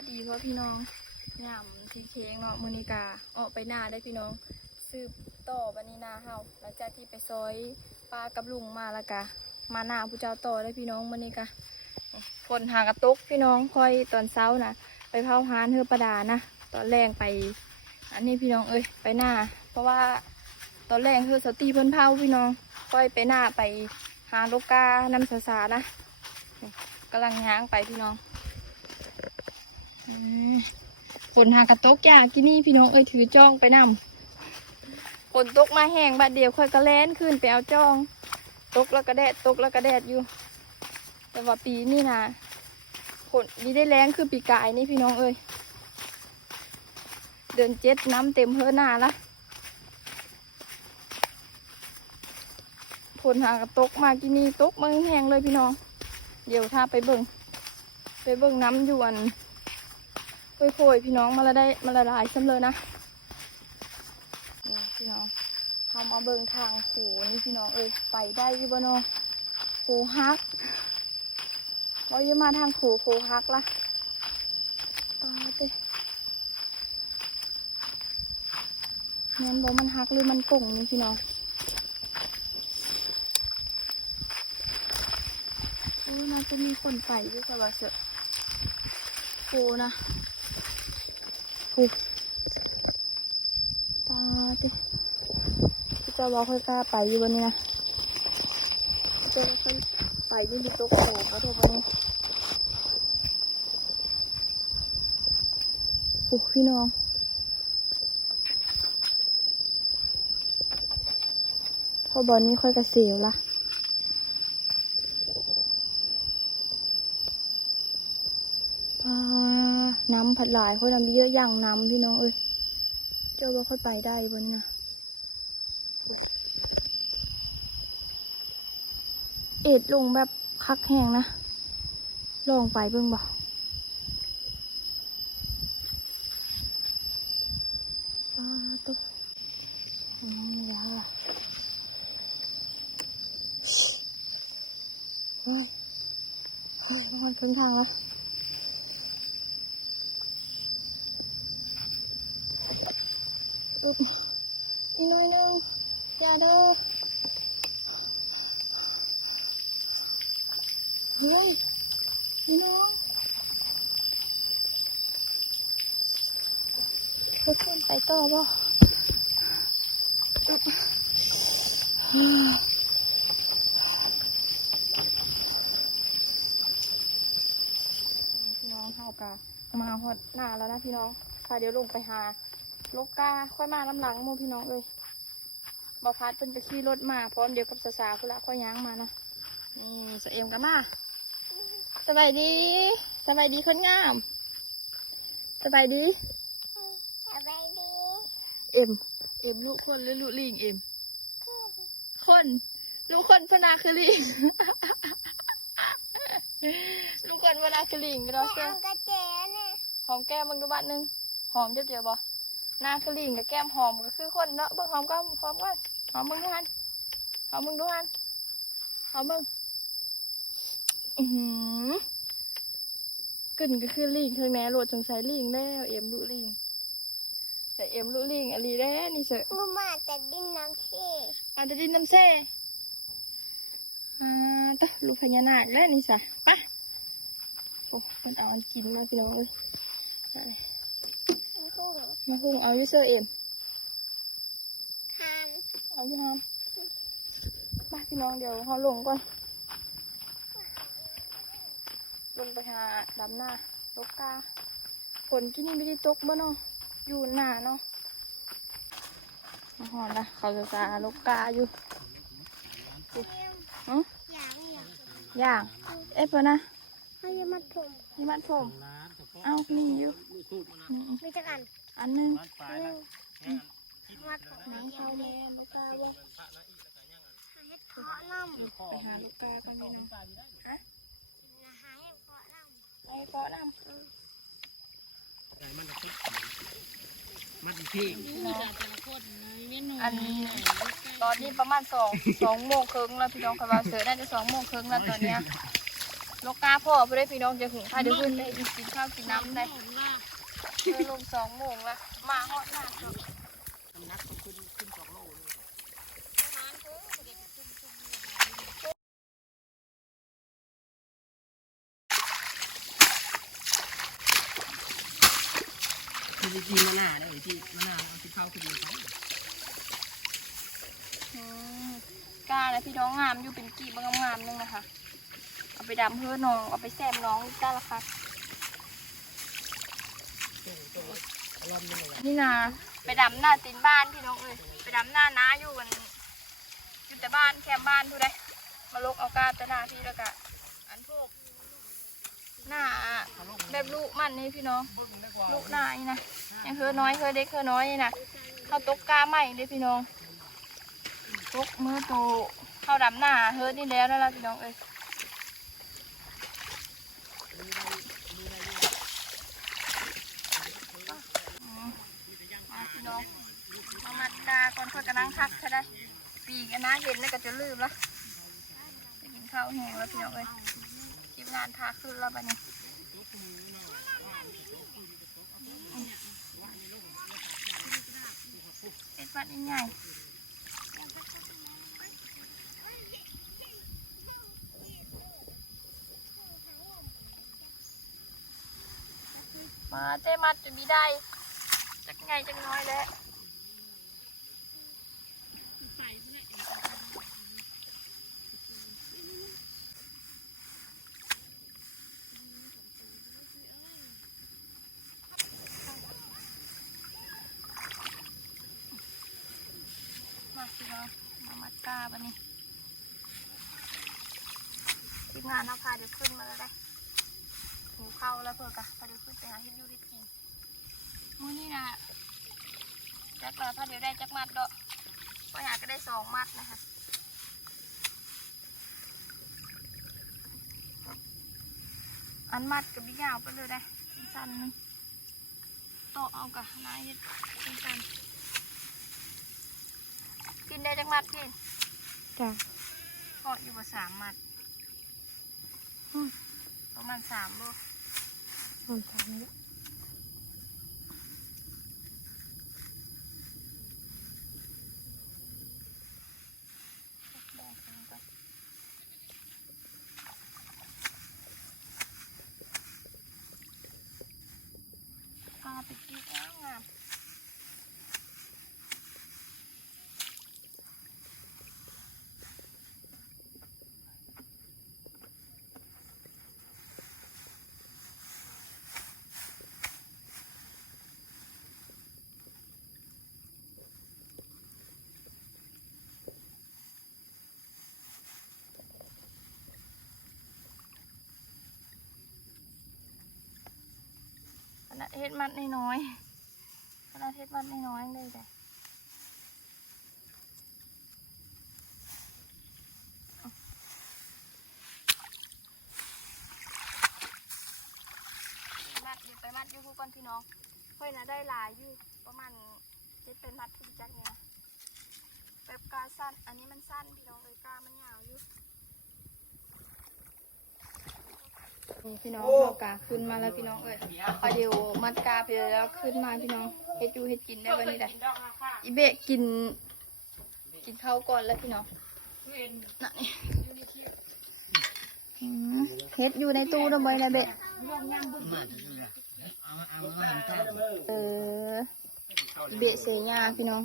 วัสดีพ่อพี่น้องย่ำที่เค้งเนาะมือนิกาออกไปหน้าได้พี่น้องสืบต่อบันนี้นาเฮาหลังจากที่ไปซอยปลากับลุงมาแล้วกะมาหน้าผู้เจ้าต่อได้พี่น้องมือนิกาฝนหากระตุกพี่น้องค่อยตอนเช้านะไปเผาหานเฮือประดานะตอนแรงไปอันนี้พี่น้องเอ้ยไปหน้าเพราะว่าตอนแรงเฮือสตีเพิ่นเผาพี่น้องค่อยไปหน้าไปหาลูกกาน้ำสานะกำลังย่างไปพี่น้องฝนหากระตกยากที่นี่พี่น้องเอ้ยถือจ้องไปนำฝนตกมาแห้งบาดเดียวค่อยกระแล่นขึ้นไปเอาจ้องตกแล้วก็แดดตกแล้วก็แดดอยู่แต่ว่าปีนี่นะฝนนี่ได้แรงคือปีกายนี่พี่น้องเอ้ยเดือน7น้ำเต็มเฮือหน้าละฝนหากระตกมาที่นี่ตกมาแห้งเลยพี่น้องเดี๋ยวถ้าไปเบิ่งน้ำอยู่อันโอยพี่น้องมาละลายซ้ำเลยนะนี่พี่น้องทำมาเบิ่งทางโขนี่พี่น้องเอ้ยไปได้ยี่บ่น้องโขฮักเราจะมาทางโขฮักละตาเต้แม่นบอกมันฮักหรือมันก่งนี่พี่น้องน่าจะมีคนไปด้วยสบายเสอะโขนะตาดิพี่เจ้าบอกค่อยกล้าไปอยู่วันนี้นะพี่เจ้าค่อยไปยี่มีโต๊ะโขก็ถูกวันนี้โอ้พี่น้องพอบอลนี้ค่อยกระเสียวละน้ำผัดหลายค่อยน้ำเยอะอย่างน้ำพี่น้องเอ้ยเจ้าว่าค่อยไปได้บนนะเอ็ดลงแบบคักแห้งนะลองไปเบิ่งบ่ตุ๊บนี่ละเฮ้ยมันขึ้นทางละอีกหน่อยนึงอย่าเด้อเฮ้ยพี่น้องทุกคนไปต่อบ่พี่น้องเข้ากะมาหดหน้าแล้วนะพี่น้องพาเดี๋ยวลงไปหาลูกกาค่อยมาลำหลังโมพี่น้องเอ้ยบอพัดเป็นไปขี่รถมาพร้อมเดียวกับสาวๆคุณละค่อยย้างมานะนี่สเอ็มกันมาสบายดีคนงามสบายดีเอ็มลูกคนหรือลูกลิงเอ็มคนลูกคนพนาคือลิง ลูกคนพนาคือลิงไปแล้วเจ้าหอมแก้มมึงดูบัดนึงหอมเจ็บบ่หน้าคือลิงกับแก้มหอมก็คือคนเนาะเบิ่งหอมก็หอมกันหอมมึงดูฮันหอมมึงกึ่นก็คือลิงเคยแม่โหลดสงสัยลิงแล้วเอ็มลุลิงใส่เอ็มลุลิงอะไรได้นี่เสอะมาจะดินน้ำเซ่ต่อลูกพญานาคแล้วนี่สะปะโอ้เป็นอากินมาพี่น้องเลยมาหุ่งเอายูเซอร์เอ็มเอาอยู่ฮะมาพี่น้องเดี๋ยวเขาลงก่อนลงไปหาดำหน้าลูกกาฝนที่นี่ไม่ได้ตกบ่เนาะอยู่หน้าเนาะมาหอนละเขาจะซาลูกกาอยู่ย่างเอฟนะให้มัดผม เอานี่อยู่มีจักอันนึงมัดผมน้ำเข้าแม่ลูกกาบ่ไปหาลูกกากันนี่นะฮะไอ้เกาะน้ำมันที่อันนี้ตอนนี้ประมาณ2 โมงครึ่งแล้วพี่น้องค่ะว่าเสือน่าจะ2 โมงครึ่งแล้วตอนเนี้ย ลูกกาพ่อเพื่อพี่น้องจะหุงข้าวเดี๋ยวขึ้นไปกินข้าวกินน้ำได้ลง2 โมงละมาฮอดหน้าจบ น้ำหนักก็ขึ้น2 โลเลยคือกินมะนาวได้ที่มะนาวเอาที่เข้าคือดีเขา กาและพี่น้องงามอยู่เป็นกีบงามๆนึงนะคะเอาไปดำเพื่อน้องเอาไปแซมน้องได้ละค่ะนี่นาไปดำหน้าตีนบ้านพี่น้องเอ้ยไปดำหน้าน้าอยู่กันอยู่แต่บ้านแคมบ้านทุกได้มาลกเอากาแต่หน้าพี่แล้วก็อันพวกหน้าแบบลูกมันนี่พี่น้องลูกหน้านี่นะยังเคยน้อยเคยเด็กเคยน้อยนี่นะเข้าตกกาใหม่เลยพี่น้องตกมือโตเข้าดำหน้าเฮิร์ดนี่แล้วนั่นแหละพี่น้องเอ้ยมาพี่น้องมามัดกาก่อนเพื่อกระนังคักใช่ได้ปีกันนะเห็นแล้วก็จะลืมละจะกินข้าวแห้งแล้วพี่น้องเอ้ยทีมงานพาขึ้นแล้วบัดนี้เป็นฟัดใหญ่มาเต้มัดจะมีได้จักไงจักน้อยแล้วมาสิเรามามัดกาบันนี้ทีมงานเอาพาเดี๋ยวขึ้นมาแล้วได้หูเข้าแล้วเพื่อกะพาเดี๋ยวขึ้นไปหาเห็ดยูริกินมื้อนี้นะจักเราถ้าเดี๋ยวได้จักมัดดอกพอหาก็ได้2 มัดนะคะอันมัดกับบิ๊กยาวไปเลยได้สั้นๆนึงโตเอากะนายเห็ดสั้นๆกินได้จักมัดกิน จ้ะ เพาะอยู่บน3 มัดประมาณ3 โล มันทำแล้วไปกินแล้วงามขนาดเฮ็ดมัดน้อยๆขนาดเฮ็ดมัดน้อยๆเลยแต่มัดเดี๋ยวไปมัดอยู่คู่ก่อนพี่น้องเฮ้ยนะได้หลายอยู่ประมาณ7 เป็นมัดพี่จักเนี่ยแบบกาสั้นอันนี้มันสั้นพี่น้องเลยกามันยาวอยู่นี่พี่น้องเรากาขึ้นมาแล้วพี่น้องเอ้ยพอเดี๋ยวมัดกาไปแล้วขึ้นมาพี่น้องเฮ็ดอยู่เฮ็ดกินได้วันนี้ได้อีเบะกินข้าวก่อนแล้วพี่น้องนั่นนี่เฮ็ดอยู่ในตู้ระบายนะเบะเบะเสียยาพี่น้อง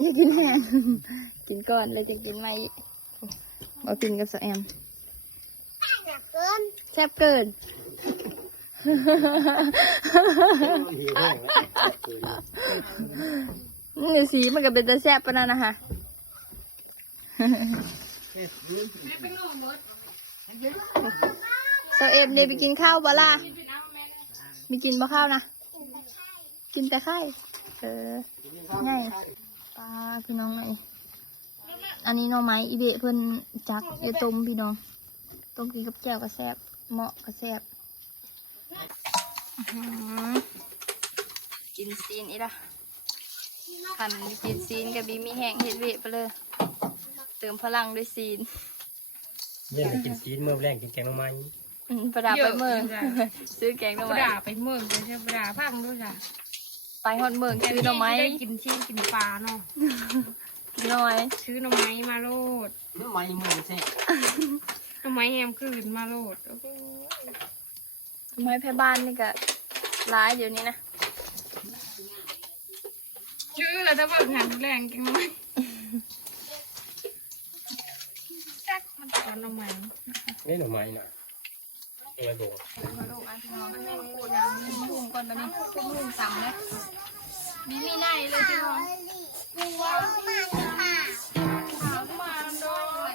อย่ากินแห้งกินก่อนเลยจะกินไม่มากินกับสแอมแซ่บเกินนี่สีมันก็เป็นตะแซ่บปะนั่นนะคะสแอมเดี๋ยวไปกินข้าวบ่ล่ะมีกินบ่ข้าวนะกินแต่ไข่ไงปลาพี่น้องไงอันนี้หน่อไม้อีเบะเพิ่นจักต้มพี่น้องต้มกินกับแจ่วกระแซบเหมาะกระแซบกินซีนอีละขันกินซีนกับบีมีแห้งเฮ็ดเวะไปเลยเติมพลังด้วยซีน เล่นกินซีนเมื่อแรงกินแกงหน่อไม้ ประดาไปเมืองซื้อแกงหน่อ ป ไม้ ลาไปเมืองจะใช้ปลาพังด้วยจ้ะ ไปฮอดเมืองซื้อหน่อไม้ ได้กินชีสกินปลาเนาะ กินหน่อไม้ ซื้อหน่อไม้มาโลด หน่อไม้มือใช่ หน่อไม้แฮมคืนมาโลดโอ้โห หน่อไม้แพ่บ้านนี่ก็ร้ายเดี๋ยวนี้นะ ชื่อแล้วจะเบิกงานแรงกินหน่อไม้จักมันตอนหน่อไม้ นี่หน่อไม้น่ะเออโดด มาดูอันที่น้องแม่พูดนะมีมะฮุ่งก่อนบัดนี้มะฮุ่งสั่งเลยมีในเลยพี่น้องขาวมาโดย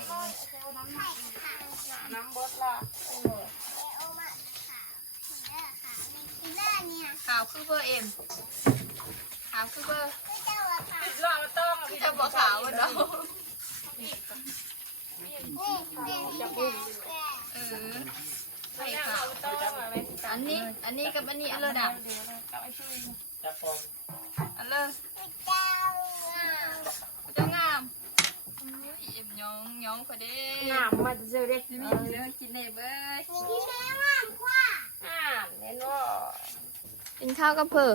น้ำบดละขาวคือเบอร์เอ็มขาวคือเบอร์ รอมาต้อง พี่จะบอกขาวมันเนาะใช่ขาวอันนี้กับอันนี้อันละดับ จับฟอง อันละเจ้างามเอ็มยองพอดี หนามมาเจอเด็ก มีเรื่องกินเลยเบ้ย เห็นว่า กินข้าวกับเพื่อ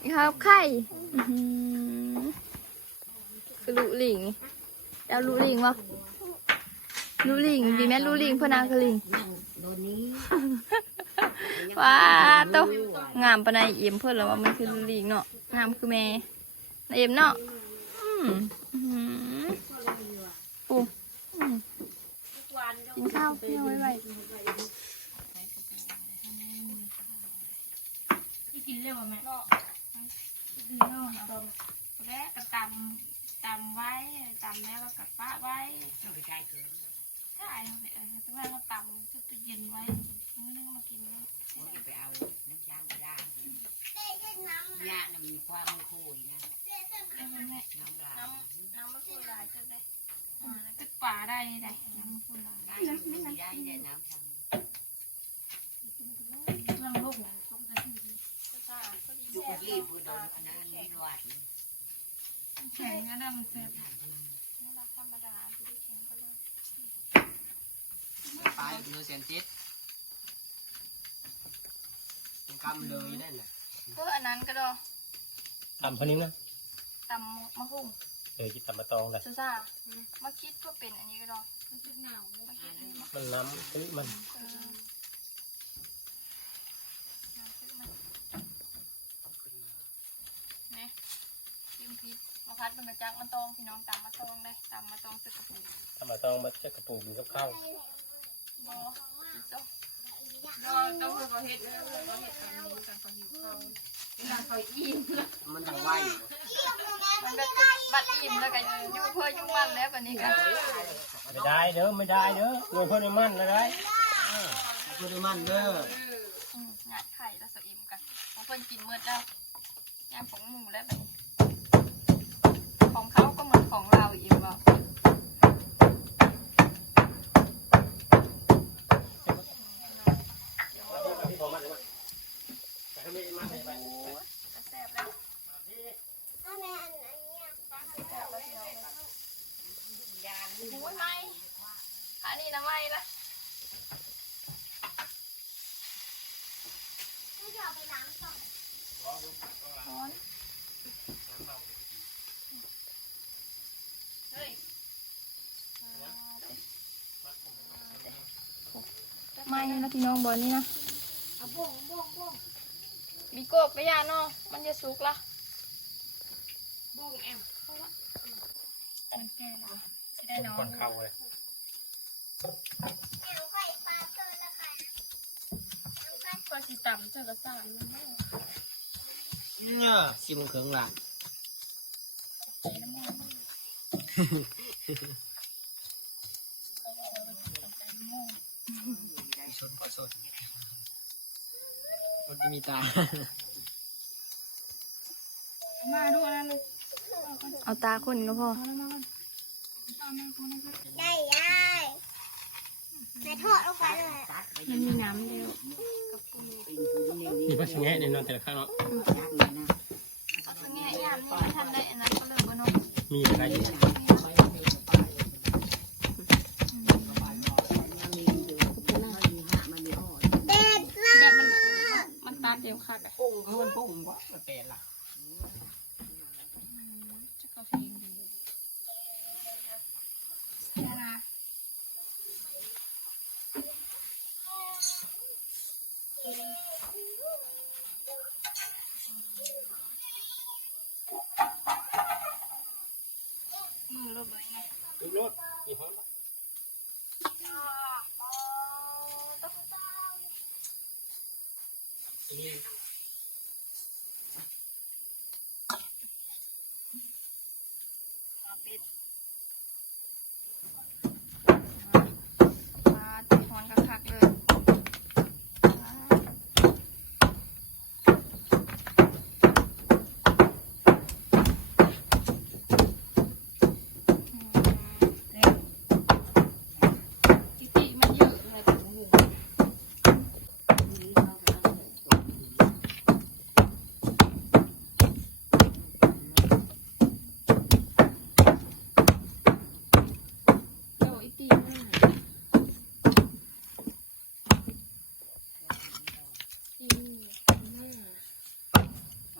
กินข้าวกับไข่คือลูลิงแล้วลูลิงวะลูลิงดีแม่ลูลิงเพื่อนางคือลิงว้าโตงามปะนายเอ็มเพื่อนแล้วว่ามันคือลูลิงเนาะงามคือแม่นายเอ็มเนาะปูกินข้าวพี่น้อยไว้ ที่กินเร็วไหมเนาะกินเร็วแล้วก็ตำไว้ตำแล้วก็กัดปะไว้ใช่ทุกวันก็ตำจุดเย็นไว้มื้อนึงมากินไปเอาน้ำชาย่างย่างมีความมันคุยนะน้ำลายน้ำมะกรูดลายจุดได้ตึกป่าได้ได้น้ำมะกรูดลายได้น้ำชาเรื่องลูกนะลูกจะที่ลูกที่พูดโดนอันนั้นมีหนวดแข็งงั้นมันเสียนี่รักธรรมดาที่ได้แข็งก็เลย ปลายเนื้อเซนจิตเป็นกำเลยนั่นแหละ เพื่ออันนั้นก็ดอ ตำพนิ้งนะ ตำมะฮุ่ง กินตำมะตองเลย ซูซ่ามาคิดก็เป็นอันนี้ก็ดอ มันน้ำซื้อมัน เนี่ยชิมพิษมาพัดเป็นกระจักมันตองพี่น้องตำมาตองเลยตำมาตองสึกกระปุก ตำมะตองมาเช็ดกระปุกอยู่กับข้าว บอต้อง ต้องคือเขาเห็ดเขาเห็ดกันนี้กันเขาหิวเขาเขาอิ่ม มันจะไหว มันแบบบัดอิ่มแล้วก็อยู่เพื่ออยู่มันแล้วแบบนี้กัน ไม่ได้เด้อไม่ได้เด้อเงินเพิ่นให้มันเลยได้ เพื่อนมันเด้อ หยาดไข่แล้วสอิ่มกันของเพื่อนกินเมื่อแล้วยามของหมูแล้วแบบนี้ของเขาก็เหมือนของเราอิ่มบ่ หูยไม่อันนี้นะไม่ละร้อนเฮ้ยไม่นะพี่น้องบอลนี่นะบีโก้ไปยาเนาะมันจะสุกละ บุ้งแอม มันแก่แล้วจะได้น้อง คนเข้าเลย ปลาสีต่ำเจอกระซ่า เนี่ยชิมเครื่องหลังสดก็สดคนที่มีตา มาดูอะไรเลย เอาตาคนก็พอ ได้ไปทอดลงไปเลย มันมีน้ำเดียว มีพัชแงะในนอนแต่ละข้างเนาะ เอาสังเกตยามนี่ไม่ทันได้อันนั้นก็เลยบนนก มีอะไรอยู่ ม ะ ปุ้งคือมันปุ้งวะมันแตนล่ะ จะเข้าเพลงดีนะมือลบเลยไง ดูรถอีห้องนี่ เป็ดมาตีฮอนคักๆเลยจิติมันเยอะเลยแต่หูเดี๋ยวอีตีมัน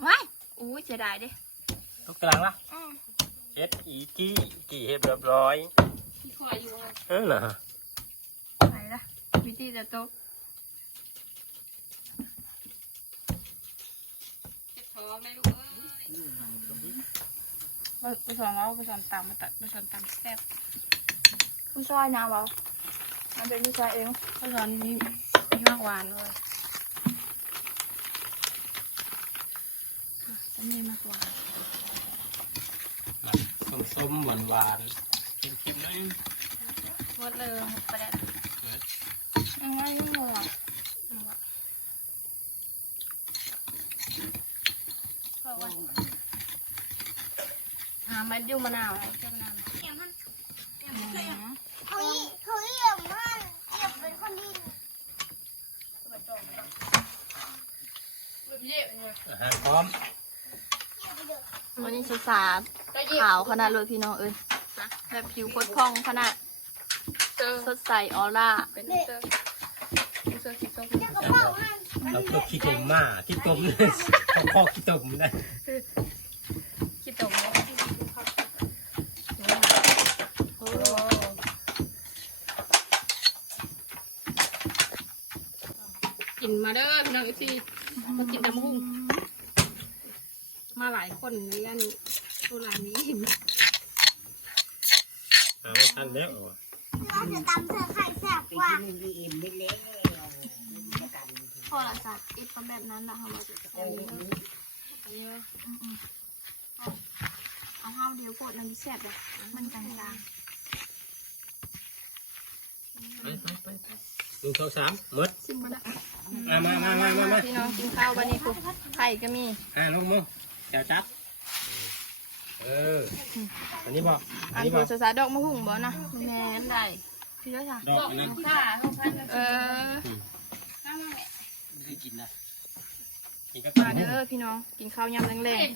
ว้ายอุ้ยเสียดายดิ ทุกกลางละเฮ็ดอีกี่เฮ็ดเรียบร้อย พี่คอยอยู่ไง น่ะ ไหนล่ะวิธีจะโต๊ะเก็บท้องได้ลูกเอ้ยไปสอนเราไปสอนตำมาตัดไปสอนตำแซ่บผู้ชายนะเปล่ามันเป็นผู้ชายเองไปสอนมีมากหวานเลยจะมีมากหวาน ส้มหวานๆเค็มๆหน่อย หมดเลยหมดประเด็นยังไงยังงงอ่ะมันดูมะนาวอะไรเจ้ามะนาวเขาเยี่ยมมากเยี่ยมเป็นคนดี อาหารพร้อม วันนี้สาวขาวขนาดเลยพี่น้องเอ้ยแบบผิวโคตรพองขนาดสดใสออร่าเป็นเสื้อสีส้ม กระเป๋ามัน เราก็ขี้ตมมาขี้ตมเลยข้อขี้ตมนะ คิดตรงนี้โอ้ กินมาเด้อพี่น้องเอฟซีมากินตำหุ่งมาหลายคนในอันตัวร้านนี้เห็น เอาทันแล้ว เราจะตำเสื้อไข่แซ่บกว่า พอละจ้ะอีกแบบนั้นละเราจะใส่เยอะเอาห้าวเดียวโกดน้ำแซ่บเลยมันกลาง ดูข้าวสามมด ๆซิมมาละ มา พี่น้องกินข้าววันนี้ปุ๊บไข่ก็มี ลูกมึงเจ้าจับอันนี้บอก อันนี้สาดอกมะหุ่งบ่นะแม่นได้พี่เจ้าจ้ะ ดอกอันนั้น ได้กินนะกินก็ มาเด้อพี่น้องกินข้าวยำแรงๆ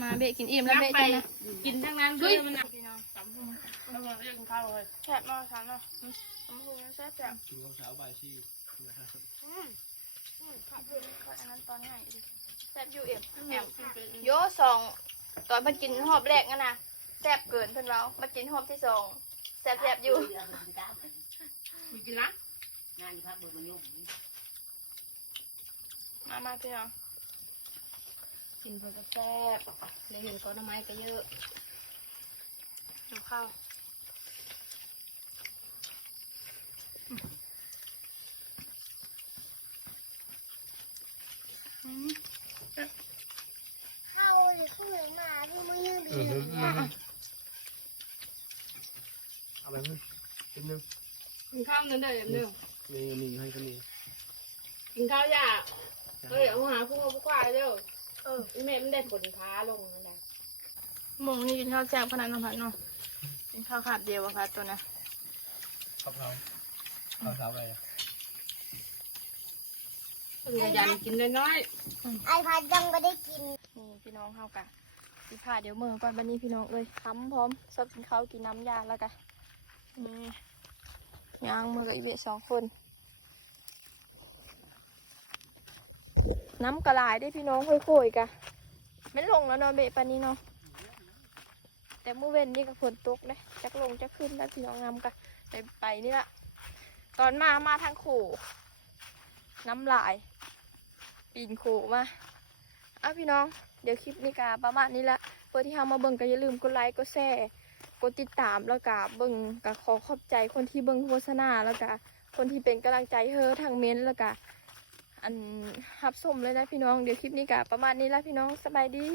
มาเบะกินอิ่มแล้วเบะกินนะ กินทั้งนั้นด้วยมัน พี่น้อง ตำหุ่งแล้วก็เรียกข้าวเลย แซ่บมากฉันเนาะมะหุ่งแซ่บแซ่บ กินข้าวเช้าบ่ายสี่ ขับเลยก็อันนั้นตอนไหนดิแซ่บอยู่เอ็มโย่สองตอนมันกินหอบแรกงั้นนะแซ่บเกินเพิ่นเรามากินหอบที่สองแซ่บอยู่ มีกินละ งานพักบุญมันยุ่ง มาพี่น้อง กินเพื่อแซ่บเลยเห็นก้อนไม้ก็เยอะ เอาข้าว เข้าหรือเข้าเหนือมาที่มือยืนดี เอาไปมึงกินนึง กินข้าวนั่นเด้ออย่างนึง มีให้ก็มี กินข้าวยาเอาหาผู้เอาผู้กวาดเร็วแม่มันได้ผลค้าลงอะไร หมงนี่กินข้าวแซ่บขนาดนั้นพัดเนาะกินข้าวขาดเดียวอะค่ะตัวนะ ข้าวเช้าอะไร ขยันกินน้อย ไอพัดยังไม่ได้กิน นี่พี่น้องเฮากะสิพาเดี๋ยวมือก่อนบันนี้พี่น้องเอ้ยค้ำพร้อมชอบกินข้าวกินน้ำยาแล้วกะนี่ย่างมือกับอีเบะ2 คน น้ำกระลายได้พี่น้องค่อยๆกะไม่ลงแล้วเนาะเบะปานนี้เนาะแต่เมื่อเว้นนี่ก็ฝนตกเลยจักลงจักขึ้นแล้วพี่น้องงามกะไปนี่ละตอนมาทางโขน้ำลายปีนโขมาพี่น้องเดี๋ยวคลิปนี้กะประมาณนี้ละเพื่อที่เฮามาเบิ่งก็อย่าลืมกดไลค์กดแชร์กดติดตามแล้วก็เบิ่งก็ขอขอบใจคนที่เบิ่งโฆษณาแล้วก็คนที่เป็นกำลังใจเธอทางเม้นแล้วก็อันรับชมเลยนะพี่น้องเดี๋ยวคลิปนี้กะประมาณนี้ละพี่น้องสบายดี